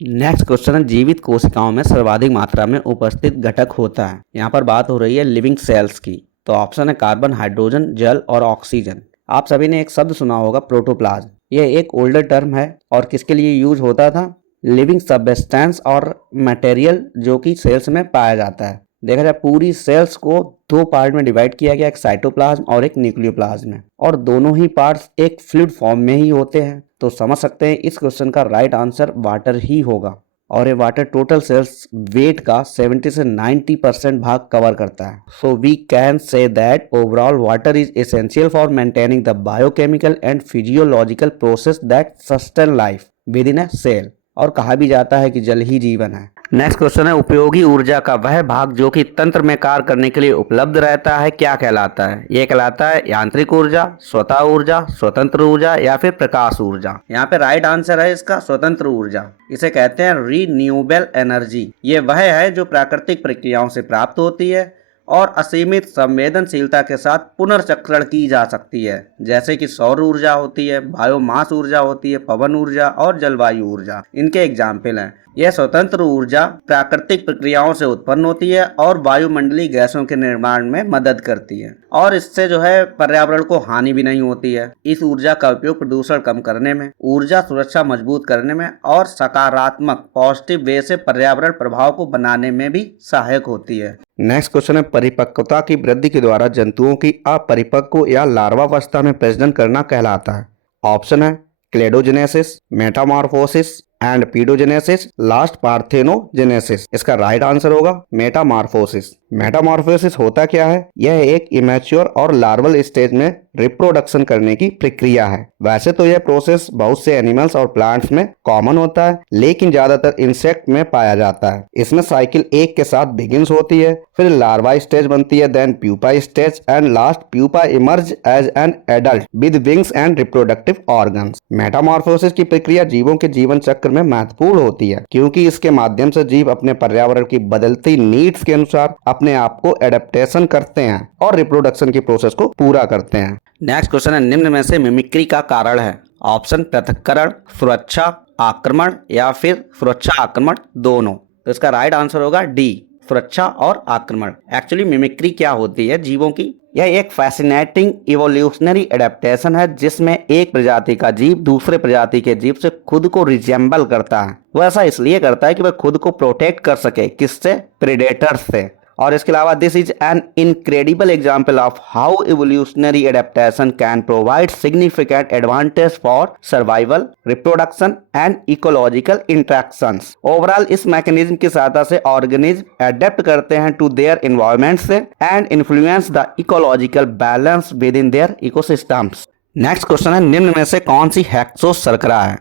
Next question है, जीवित कोशिकाओं में सर्वाधिक मात्रा में उपस्थित घटक होता है। यहाँ पर बात हो रही है लिविंग सेल्स की। तो ऑप्शन है कार्बन, हाइड्रोजन, जल और ऑक्सीजन। आप सभी ने एक शब्द सुना होगा प्रोटोप्लाज्म। यह एक ओल्डर टर्म है और किसके लिए यूज होता था? लिविंग सब्सटेंस और मटेरियल जो कि सेल्स में पाया जाता है। देखा जाए पूरी सेल्स को दो पार्ट में डिवाइड किया गया, एक साइटोप्लाज्म और एक न्यूक्लियोप्लाज्म में, और दोनों ही पार्ट्स एक फ्लूइड फॉर्म में ही होते हैं। तो समझ सकते हैं इस क्वेश्चन का राइट आंसर वाटर ही होगा। और ये वाटर टोटल सेल्स वेट का 70 से 90% भाग कवर करता है। So we can say that overall water is essential for maintaining the biochemical and physiological process that sustain life within a cell. और कहा भी जाता है कि जल ही जीवन है। नेक्स्ट क्वेश्चन है, उपयोगी ऊर्जा का वह भाग जो कि तंत्र में कार्य करने के लिए उपलब्ध रहता है क्या कहलाता है? ये कहलाता है यांत्रिक ऊर्जा, स्वतः ऊर्जा, स्वतंत्र ऊर्जा या फिर प्रकाश ऊर्जा। यहाँ पे राइट आंसर है इसका स्वतंत्र ऊर्जा। इसे कहते हैं रीन्यूएबल एनर्जी। ये वह है जो प्राकृतिक प्रक्रियाओं से प्राप्त होती है और असीमित संवेदनशीलता के साथ पुनर्चक्रण की जा सकती है, जैसे कि सौर ऊर्जा होती है, बायोमास ऊर्जा होती है, पवन ऊर्जा और जलवायु ऊर्जा। इनके एग्जाम्पल हैं। यह स्वतंत्र ऊर्जा प्राकृतिक प्रक्रियाओं से उत्पन्न होती है और वायुमंडलीय गैसों के निर्माण में मदद करती है, और इससे जो है पर्यावरण को हानि भी नहीं होती है। इस ऊर्जा का उपयोग प्रदूषण कम करने में, ऊर्जा सुरक्षा मजबूत करने में और सकारात्मक पॉजिटिव वे से पर्यावरण प्रभाव को बनाने में भी सहायक होती है। नेक्स्ट क्वेश्चन है, परिपक्वता की वृद्धि के द्वारा जंतुओं की अपरिपक्व या लार्वावस्था में प्रजनन करना कहलाता है। ऑप्शन है cladogenesis, metamorphosis and paedogenesis, last parthenogenesis. इसका राइट आंसर होगा मेटामॉर्फोसिस। मेटामॉर्फोसिस होता क्या है? यह एक इमेच्योर और लार्वल स्टेज में रिप्रोडक्शन करने की प्रक्रिया है। वैसे तो यह प्रोसेस बहुत से एनिमल्स और प्लांट्स में कॉमन होता है, लेकिन ज्यादातर इंसेक्ट में पाया जाता है। इसमें साइकिल एक के साथ बिगिंस होती है, फिर लार्वा स्टेज बनती है, then pupa stage and last pupa emerge as an adult with wings and reproductive organs. Metamorphosis की प्रक्रिया जीवों के जीवन चक्र में महत्वपूर्ण होती है, क्योंकि इसके माध्यम से जीव अपने पर्यावरण की बदलती नीड्स के अनुसार अपने आप को एडेप्टेशन करते हैं और रिप्रोडक्शन की प्रोसेस को पूरा करते हैं। नेक्स्ट क्वेश्चन है, निम्न में से मिमिक्री का कारण है। ऑप्शन पृथक्करण, सुरक्षा, आक्रमण या फिर सुरक्षा आक्रमण दोनों। तो इसका राइट आंसर होगा डी, सुरक्षा और आक्रमण। एक्चुअली मिमिक्री क्या होती है जीवों की? यह एक फैसिनेटिंग इवोल्यूशनरी एडेप्टेशन है जिसमें एक प्रजाति का जीव दूसरे प्रजाति के जीव से खुद को रिजेंबल करता है। वो ऐसा इसलिए करता है कि वह खुद को प्रोटेक्ट कर सके, किससे? प्रेडेटर्स से। और इसके अलावा this is an incredible example of how evolutionary adaptation can provide significant advantage for survival, reproduction and ecological interactions. Overall इस मैकेनिज्म की सहायता से ऑर्गेनिज्म एडेप्ट करते हैं टू देयर एनवायरनमेंट से and influence the ecological balance with in their ecosystems. Next question है, निम्न में से कौन सी हेक्सोस शर्करा है?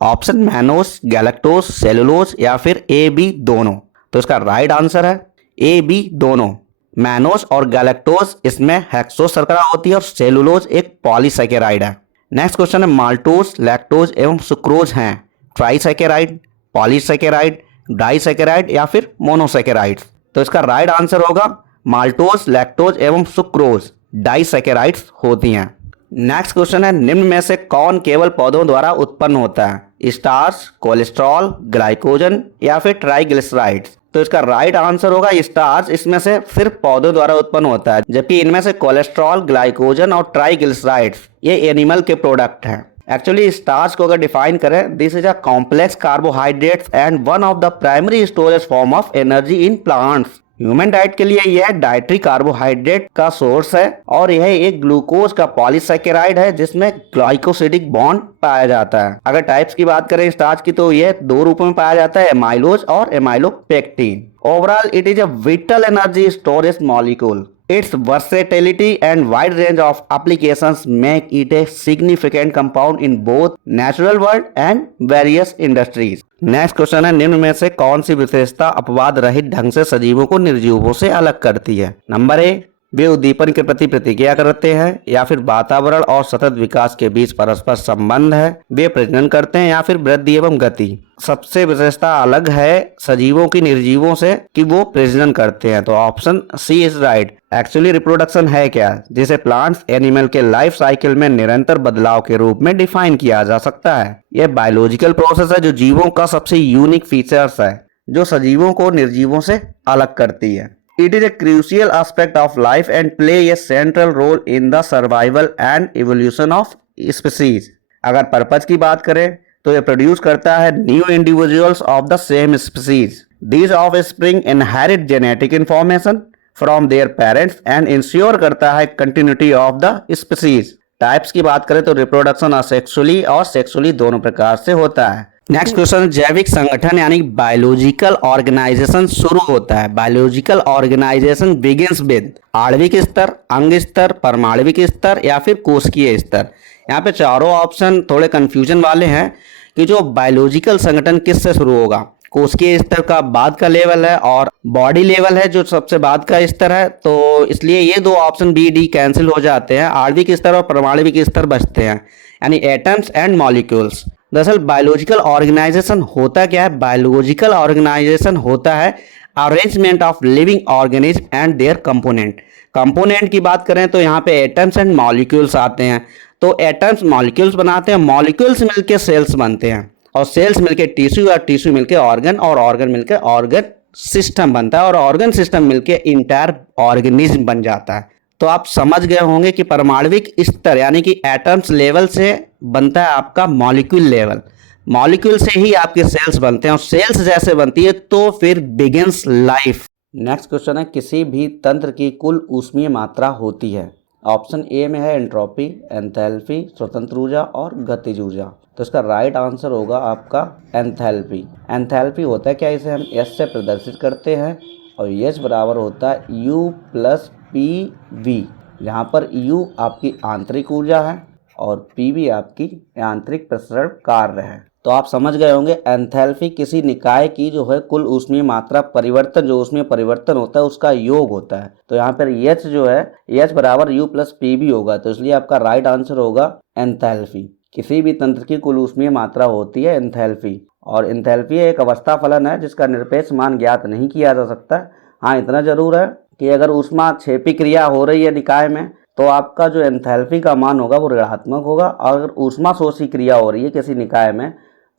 ऑप्शन मैनोस, गैलेक्टोज, सेलुलोज या फिर ए बी दोनों। तो इसका राइट आंसर है ए बी दोनों। मैनोस और गैलेक्टोज इसमें हेक्सोस शर्करा होती है और सेलुलोज एक पॉलीसैकेराइड है। नेक्स्ट क्वेश्चन है, माल्टोज, लैक्टोज एवं सुक्रोज हैं ट्राइसैकेराइड, पॉलीसैकेराइड, डाइसैकेराइड या फिर मोनोसैकेराइड। तो इसका राइट आंसर होगा माल्टोज, लैक्टोज एवं सुक्रोज डाइसैकेराइड्स होती हैं। नेक्स्ट क्वेश्चन है, निम्न में से कौन केवल पौधों द्वारा उत्पन्न होता है? स्टार्च, कोलेस्ट्रॉल, ग्लाइकोजन या फिर ट्राइग्लिसराइड्स। तो इसका राइट आंसर होगा स्टार्च। इसमें से सिर्फ पौधों द्वारा उत्पन्न होता है, जबकि इनमें से कोलेस्ट्रॉल, ग्लाइकोजन और ट्राइग्लिसराइड्स ये एनिमल के प्रोडक्ट हैं। एक्चुअली स्टार्च को अगर डिफाइन करें, this is a complex carbohydrates and one of the primary storage form of energy in plants. Human diet के लिए यह डाइटरी कार्बोहाइड्रेट का सोर्स है और यह एक ग्लूकोज का पॉलीसैकेराइड है जिसमें ग्लाइकोसिडिक बॉन्ड पाया जाता है। अगर टाइप्स की बात करें स्टार्च की, तो यह दो रूपों में पाया जाता है, एमाइलोज और amylopectin. Overall it is a whittle energy storage molecule. Its versatility and wide range of applications make it a significant compound in both natural world and various industries. Next question है, निम्न में से कौन सी विशेषता अपवाद रहित ढंग से सजीवों को निर्जीवों से अलग करती है? नंबर ए, वे उद्दीपन के प्रति प्रतिक्रिया करते हैं, या फिर वातावरण और सतत विकास के बीच परस्पर संबंध है, वे प्रजनन करते हैं, या फिर वृद्धि एवं गति। सबसे विशेषता अलग है सजीवों की निर्जीवों से कि वो प्रजनन करते हैं। तो option C is right. Actually reproduction है क्या, जिसे प्लांट्स एनिमल के लाइफ साइकिल में निरंतर बदलाव के रूप में डिफाइन किया जा सकता है। यह बायोलॉजिकल प्रोसेस है जो जीवों का सबसे यूनिक फीचर्स है, जो सजीवों को निर्जीवों से अलग करती है। It is a crucial aspect of life and play a central role in the survival and evolution of species। अगर पर्पज की बात करें तो ये प्रोड्यूस करता है new individuals of the same species. These offspring inherit genetic information from their parents and ensure करता है continuity of the species। Types की बात करें तो रिप्रोडक्शन असेक्सुअली और सेक्सुअली दोनों प्रकार से होता है। नेक्स्ट क्वेश्चन, जैविक संगठन यानी बायोलॉजिकल ऑर्गेनाइजेशन शुरू होता है। बायोलॉजिकल ऑर्गेनाइजेशन बिगिंस विद आणविक स्तर, अंग स्तर, परमाणविक स्तर या फिर कोशिकीय स्तर। यहाँ पे चारों ऑप्शन थोड़े कंफ्यूजन वाले हैं कि जो बायोलॉजिकल संगठन किससे शुरू होगा। कोशिकीय स्तर का बाद का लेवल है और बॉडी लेवल है जो सबसे बाद का स्तर है, तो इसलिए ये दो ऑप्शन बी डी कैंसिल हो जाते हैं। आणविक स्तर और परमाणविक स्तर बचते हैं, यानी एटम्स एंड मॉलिक्यूल्स। दरअसल बायोलॉजिकल ऑर्गेनाइजेशन होता क्या है? बायोलॉजिकल ऑर्गेनाइजेशन होता है arrangement of living organism and their component. Component की बात करें तो यहाँ पे एटम्स एंड मॉलिक्यूल्स आते हैं। तो एटम्स मॉलिक्यूल्स बनाते हैं, मॉलिक्यूल्स मिलके सेल्स बनते हैं और सेल्स मिलके टिश्यू और टिश्यू मिलके ऑर्गन और ऑर्गन मिलके ऑर्गन सिस्टम बनता है और ऑर्गन सिस्टम मिलके इंटायर ऑर्गेनिज्म बन जाता है। तो आप समझ गए होंगे कि परमाणविक स्तर यानी कि एटम्स लेवल से बनता है आपका मॉलिक्यूल लेवल। मॉलिक्यूल से ही आपके सेल्स बनते हैं और सेल्स जैसे बनती है तो फिर बिगिंस लाइफ। नेक्स्ट क्वेश्चन है, किसी भी तंत्र की कुल ऊष्मीय मात्रा होती है। ऑप्शन ए में है एंट्रोपी, एंथैल्पी, स्वतंत्र ऊर्जा और गतिज ऊर्जा। तो इसका राइट आंसर होगा आपका एंथैल्पी। एंथैल्पी होता है क्या, इसे हम एस से प्रदर्शित करते हैं और एच बराबर होता है यू प्लस पी वी, जहाँ पर यू आपकी आंतरिक ऊर्जा है और पी वी आपकी आंतरिक प्रसरण कार्य है। तो आप समझ गए होंगे एंथैल्पी किसी निकाय की जो है कुल ऊष्मीय मात्रा परिवर्तन, जो ऊष्मीय परिवर्तन होता है उसका योग होता है। तो यहाँ पर एच जो है एच बराबर यू प्लस पी वी होगा, तो इसलिए आपका राइट आंसर होगा एंथैल्पी। किसी भी तंत्र की कुल ऊष्मीय मात्रा होती है एंथैल्पी, और एंथैल्पी एक अवस्था फलन है जिसका निरपेक्ष मान ज्ञात नहीं किया जा सकता। हाँ, इतना जरूर है कि अगर ऊष्मा क्षेपी क्रिया हो रही है निकाय में तो आपका जो एंथैल्पी का मान होगा वो ऋणात्मक होगा, और अगर ऊष्मा शोषी क्रिया हो रही है किसी निकाय में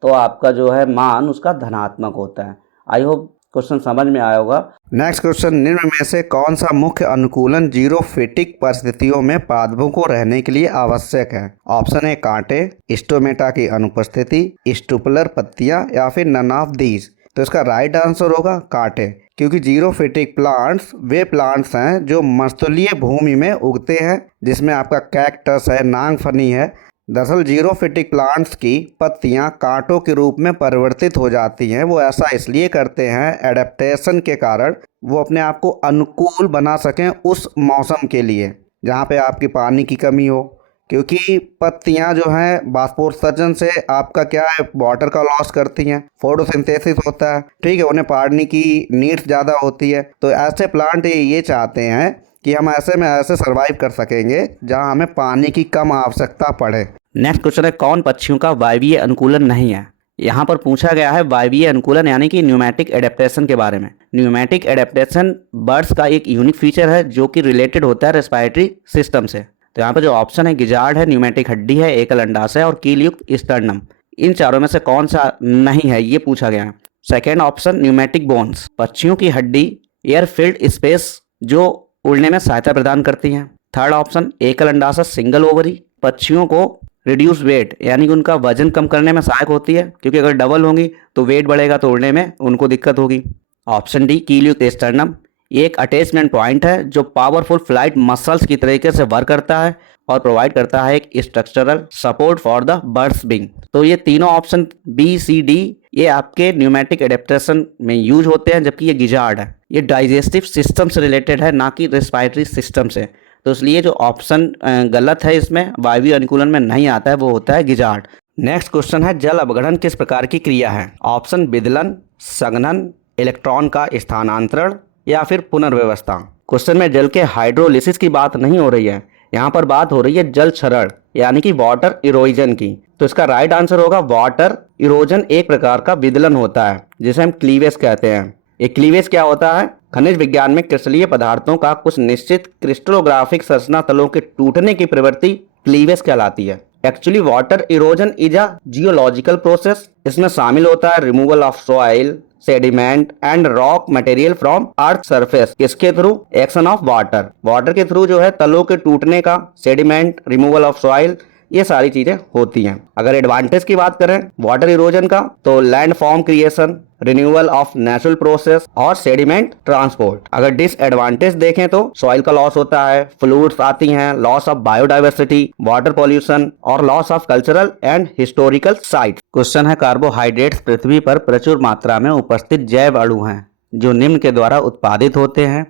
तो आपका जो है मान उसका धनात्मक होता है। आई होप क्वेश्चन समझ में आया होगा। नेक्स्ट क्वेश्चन, निम्न में से कौन सा मुख्य अनुकूलन जीरोफिटिक परिस्थितियों में पादपों को रहने के लिए आवश्यक है? ऑप्शन ए कांटे, स्टोमेटा की अनुपस्थिति, स्टुपुलर पत्तियां या फिर नन ऑफ दीज। तो इसका राइट आंसर होगा कांटे, क्योंकि जीरोफिटिक प्लांट्स वे प्लांट्स हैं जो मस्तूलीय भूमि में उगते हैं, जिसमें आपका कैक्टस है, नांगफनी है। दरअसल जीरोफिटिक प्लांट्स की पत्तियां कांटों के रूप में परिवर्तित हो जाती हैं। वो ऐसा इसलिए करते हैं एडेप्टेशन के कारण, वो अपने आप को अनुकूल बना सकें उस मौसम के लिए जहाँ पे आपकी पानी की कमी हो, क्योंकि पत्तियां जो हैं बाष्पोत्सर्जन से आपका क्या है वाटर का लॉस करती हैं, फोटोसिंथेसिस होता है, ठीक है, उन्हें पानी की नीड्स ज़्यादा होती है। तो ऐसे प्लांट ये चाहते हैं कि हम ऐसे में ऐसे सर्वाइव कर सकेंगे जहां हमें पानी की कम आवश्यकता पड़े। नेक्स्ट क्वेश्चन है, कौन पक्षियों का वायवीय अनुकूलन नहीं है? यहाँ पर पूछा गया है वायवीय अनुकूलन यानी कि न्यूमैटिक एडेप्टेशन के बारे में। न्यूमैटिक एडेप्टेशन बर्ड्स का एक यूनिक फीचर है जो कि रिलेटेड होता है रेस्पिरेटरी सिस्टम से। तो यहाँ पर जो ऑप्शन है गिजार्ड है, न्यूमैटिक हड्डी है, एकल अंडाशय और कील युक्त स्टर्नम। इन चारों में से कौन सा नहीं है ये पूछा गया है। सेकेंड ऑप्शन न्यूमैटिक बोन्स, पक्षियों की हड्डी एयर फिल्ड स्पेस जो उड़ने में सहायता प्रदान करती हैं। थर्ड ऑप्शन एकल अंडाशय सिंगल ओवरी, पक्षियों को रिड्यूस वेट यानी कि उनका वजन कम करने में सहायक होती है, क्योंकि अगर डबल होंगी तो वेट बढ़ेगा तो उड़ने में उनको दिक्कत होगी। ऑप्शन डी कीलयुक्त स्टर्नम, ये एक अटैचमेंट पॉइंट है जो पावरफुल फ्लाइट मसल्स की तरीके से वर्क करता है और प्रोवाइड करता है एक structural support for the birds wing. तो ये तीनों ऑप्शन बी सी डी ये आपके न्यूमैटिक एडेप्टेशन में यूज होते हैं, जबकि ये गिजार्ड है ये डाइजेस्टिव सिस्टम से रिलेटेड है ना कि रेस्पिरेटरी सिस्टम से। तो इसलिए जो ऑप्शन गलत है इसमें वायवीय अनुकूलन में नहीं आता है वो होता है गिजार्ड। नेक्स्ट क्वेश्चन है, जल अपघटन किस प्रकार की क्रिया है? ऑप्शन विदलन, संघनन, इलेक्ट्रॉन का स्थानांतरण या फिर पुनर्व्यवस्था। क्वेश्चन में जल के हाइड्रोलिसिस की बात नहीं हो रही है, यहाँ पर बात हो रही है जल क्षरण यानी कि वाटर इरोजन की। तो इसका राइट आंसर होगा वाटर इरोजन एक प्रकार का विदलन होता है जिसे हम क्लीवेज कहते हैं। ये क्लीवेज क्या होता है? खनिज विज्ञान में क्रिस्टलीय पदार्थों का कुछ निश्चित क्रिस्टलोग्राफिक संरचना तलों के टूटने की प्रवृत्ति क्लीवेज कहलाती है। Actually water erosion is a geological process. इसमें शामिल होता है removal of soil, sediment and rock material from earth surface. किसके थ्रू? एक्शन ऑफ वाटर के थ्रू जो है तलों के टूटने का, सेडिमेंट, रिमूवल ऑफ सॉइल, ये सारी चीजें होती हैं। अगर एडवांटेज की बात करें वाटर इरोजन का तो land form creation, renewal of natural process और सेडिमेंट ट्रांसपोर्ट। अगर डिसएडवांटेज देखें तो सॉइल का लॉस होता है, फ्लूइड्स आती हैं, loss of biodiversity, water pollution और loss of cultural and historical sites. Question है कार्बोहाइड्रेट्स पृथ्वी पर प्रचुर मात्रा में उपस्थित जैव अणु हैं जो निम्न के द्वारा उत्पादित होते हैं।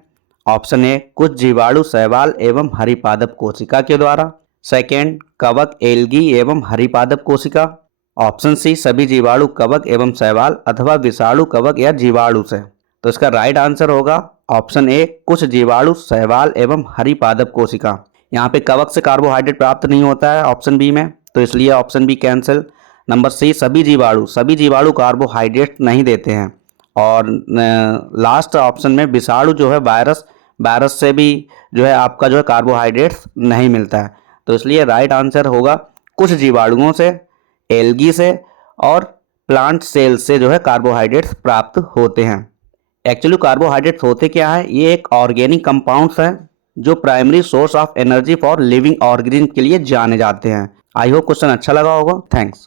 ऑप्शन ए कुछ जीवाणु, शैवाल एवं हरिपादप कोशिका के द्वारा। सेकेंड कवक, एल्गी एवं हरिपादप कोशिका। ऑप्शन सी सभी जीवाणु, कवक एवं शैवाल अथवा विषाणु, कवक या जीवाणु से। तो इसका राइट आंसर होगा ऑप्शन ए कुछ जीवाणु, शैवाल एवं हरिपादप कोशिका। यहाँ पे कवक से कार्बोहाइड्रेट प्राप्त नहीं होता है ऑप्शन बी में, तो इसलिए option B cancel. Number C सभी जीवाणु कार्बोहाइड्रेट नहीं देते हैं। और लास्ट ऑप्शन में विषाणु जो है वायरस से भी जो है आपका जो है कार्बोहाइड्रेट्स नहीं मिलता है। तो इसलिए राइट आंसर होगा कुछ जीवाणुओं से, एल्गी से और प्लांट सेल से जो है कार्बोहाइड्रेट्स प्राप्त होते हैं। एक्चुअली कार्बोहाइड्रेट्स होते क्या है? ये एक ऑर्गेनिक कंपाउंड्स हैं जो primary source of energy for living organism के लिए जाने जाते हैं। आई होप क्वेश्चन अच्छा लगा होगा। थैंक्स।